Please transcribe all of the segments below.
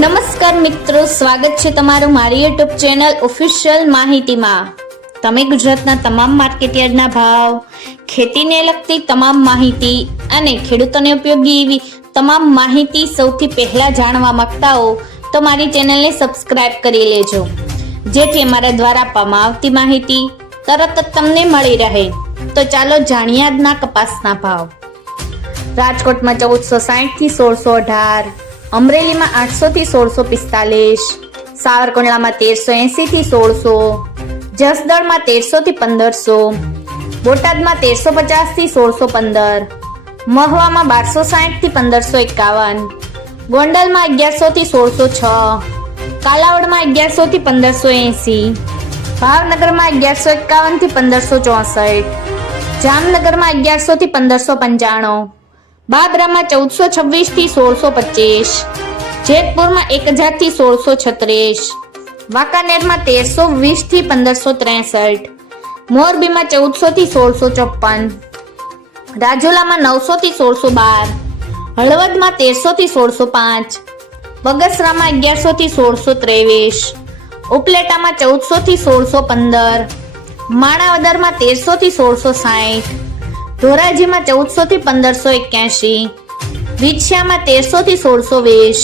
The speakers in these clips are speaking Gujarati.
નમસ્કાર મિત્રો, સ્વાગત છે તમારું મારી યુટ્યુબ ચેનલ ઓફિશિયલ માહિતીમાં। તમે ગુજરાતના તમામ માર્કેટયાર્ડના ભાવ, ખેતીને લગતી તમામ માહિતી અને ખેડૂતોને ઉપયોગી એવી તમામ માહિતી સૌથી પહેલા જાણવા માંગતા હો તો મારી ચેનલને સબસ્ક્રાઇબ કરી લેજો, જેથી અમારા દ્વારા આપવામાં આવતી માહિતી તરત જ તમને મળી રહે। તો ચાલો જાણીએ આજના કપાસના ભાવ। રાજકોટમાં 1460 થી 1618, અમરેલીમાં 800 થી 1645, સાવરકુંડલામાં 1380 થી 1600, જસદણમાં 1300 થી 1500, બોટાદમાં 1350 થી 1615, મહવામાં 1260 થી 1551, ગોંડલમાં 1100 થી 1606, કાલાવડમાં 1100 થી 1580, ભાવનગરમાં 1151 થી 1564, જામનગરમાં 1100 થી 1595, બાબરામાં 1426 થી 1625, જેતપુરમાં 1000 થી 1636, વાંકાનેરમાં 1320 થી 1563, મોરબીમાં 1400 થી 1654, રાજુલામાં 900 થી 1612, હળવદમાં 1300 થી 1605, બગસરામાં 1100 થી 1623, ઉપલેટામાં 1400 થી 1615, માણાવદરમાં 1300 થી 1660, ધોરાજીમાં 1400 થી 1581, વિછિયામાં 1300 થી 1620,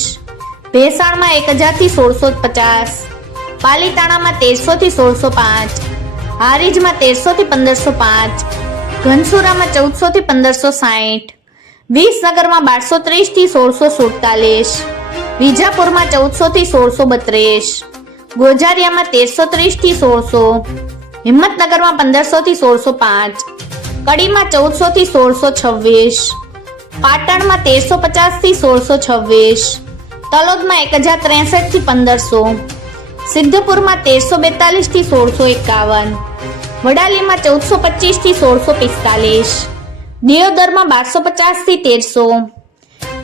ભેસાણમાં 1000 થી 1650, પાલીતાણામાં 1300 થી 1605, હારીજમાં 1300 થી 1505, ઘનસુરામાં 1400 થી 1560, વિસનગરમાં 1230 થી 1647, વિજાપુરમાં 1400 થી 1632, ગોઝારિયામાં 1330 થી 1600, હિંમતનગરમાં 1500 થી 1605, કડીમાં 1400 થી 1626, પાટણમાં 1350 થી 1626, તલોદમાં 1063 થી 1500, સિદ્ધપુરમાં 1342 થી 1651, વડાલીમાં 1425 થી 1645, દિયોદરમાં 1250 થી 1300,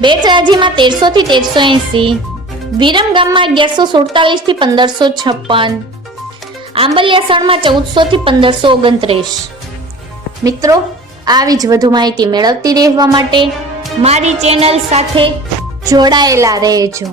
બેચરાજીમાં 1300 થી 1380, વિરમગામમાં 1147 થી 1556, આંબલિયાસણમાં 1400 થી 1529। મિત્રો, આવી જ વધુ માહિતી મેળવતી રહેવા માટે મારી ચેનલ સાથે જોડાયેલા રહેજો।